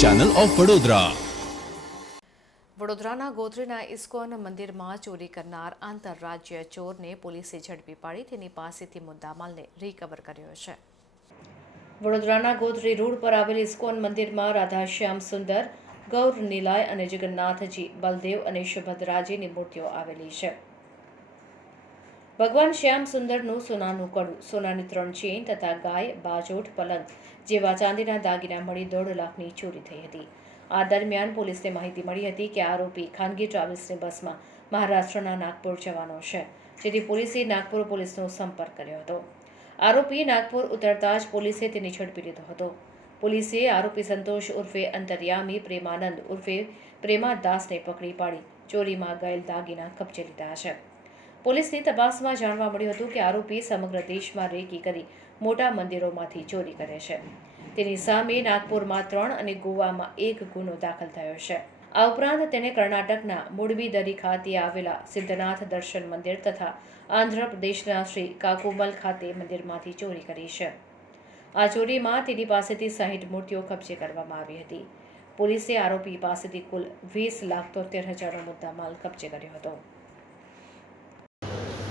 Channel of Vadodara વડોદરાના ગોત્રીના ISKCON મંદિરમાં ચોરી કરનાર આંતરરાજ્ય ચોરને પોલીસે ઝડપી પાડી તેની પાસેથી મુદ્દામાલને રિકવર કર્યો છે. વડોદરાના ગોત્રી રોડ પર આવેલ ઇસ્કોન મંદિરમાં રાધાશ્યામ સુંદર, ગૌર નિલાય અને જગન્નાથજી બલદેવ અને સુભદ્રાજીની મૂર્તિઓ આવેલી છે. ભગવાન શ્યામ સુંદરનું સોનાનું કડું, સોનાની ત્રણ ચેન તથા ગાય, બાજોટ, પલંગ જેવા ચાંદીના દાગીના મળી દોઢ લાખની ચોરી થઈ હતી. આ દરમિયાન પોલીસને માહિતી મળી હતી કે આરોપી ખાનગી ટ્રાવેલ્સની બસમાં મહારાષ્ટ્રના નાગપુર જવાનો છે, જેથી પોલીસે નાગપુર પોલીસનો સંપર્ક કર્યો હતો. આરોપી નાગપુર ઉતરતા જ પોલીસે તેને ઝડપી લીધો હતો. પોલીસે આરોપી સંતોષ ઉર્ફે અંતર્યામી પ્રેમાનંદ ઉર્ફે પ્રેમાદાસને પકડી પાડી ચોરીમાં ગયેલ દાગીના કબજે લીધા છે. પોલીસની તપાસમાં જાણવા મળ્યું હતું કે આરોપી સમગ્ર દેશમાં રેકી કરી મોટા મંદિરોમાંથી ચોરી કરે છે. તેની સામે નાગપુરમાં ત્રણ અને ગોવામાં એક ગુનો દાખલ થયો છે. આ ઉપરાંત તેણે કર્ણાટકના મૂળબીદરી ખાતે આવેલા સિદ્ધનાથ દર્શન મંદિર તથા આંધ્રપ્રદેશના શ્રી કાકુમલ ખાતે મંદિરમાંથી ચોરી કરી છે. આ ચોરીમાં તેની પાસેથી સાહીઠ મૂર્તિઓ કબજે કરવામાં આવી હતી. પોલીસે આરોપી પાસેથી કુલ વીસ લાખ તોતેર હજારનો મુદ્દામાલ કબજે કર્યો હતો.